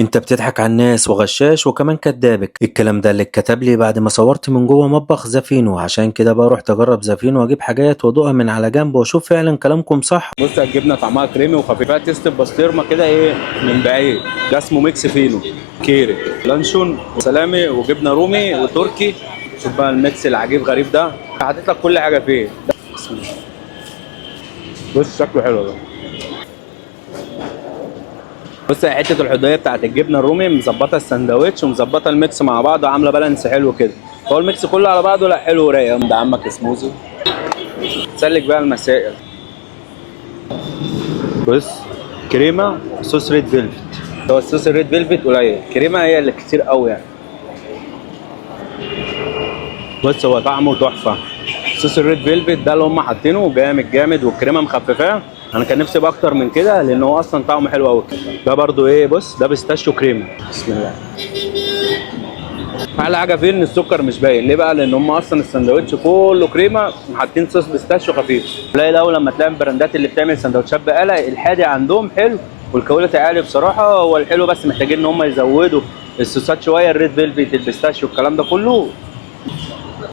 انت بتضحك على الناس وغشاش وكمان كدابك. الكلام ده اللي اتكتب لي بعد ما صورت من جوه مطبخ زافينو، عشان كده بقى رحت اجرب زافينو واجيب حاجات وادوقها من على جنب واشوف فعلا كلامكم صح. بص، الجبنه طعمها كريمي وخفيفه، تيست بسطرمه كده ايه من بعيد. ده اسمه ميكس فينو، كيري لانشون وسلامي وجبنه رومي وتركي. شوف بقى الميكس العجيب غريب ده، حاطط لك كل حاجه فيه. بسم الله. بص شكله حلو ده. بص، حته الحضيه بتاعت الجبنه الرومي مظبطه السندوتش ومظبطه الميكس مع بعض وعامله بالانس حلو كده. هو الميكس كله على بعضه لا حلو ورايق. ده عمك سموزي، سلك بقى المسائل. بص، كريمه صوص ريد فيلفت. هو الصوص الريد فيلفت قليل، كريمه هي اللي كتير قوي يعني. بص هو طعمه تحفه. صوص الريد فيلفت ده اللي هم حاطينه جامد جامد، والكريمه مخففاه. انا كان نفسي بقى اكتر من كده لان هو اصلا طعمه حلو قوي. ده برضو ايه، بص ده بيستاشيو كريمه. بسم الله. احلى حاجه فيه ان السكر مش باين ليه بقى، لان هم اصلا السندوتش كله كريمه حاطين صوص بيستاشيو خفيف. قليل قوي لما تلاقي البراندات اللي بتعمل سندوتشات بقاله. الحادق عندهم حلو والكواليتي عالي بصراحه. هو الحلو بس محتاجين ان هم يزودوا الصوصات شويه، الريد فيلفت البيستاشيو الكلام ده كله.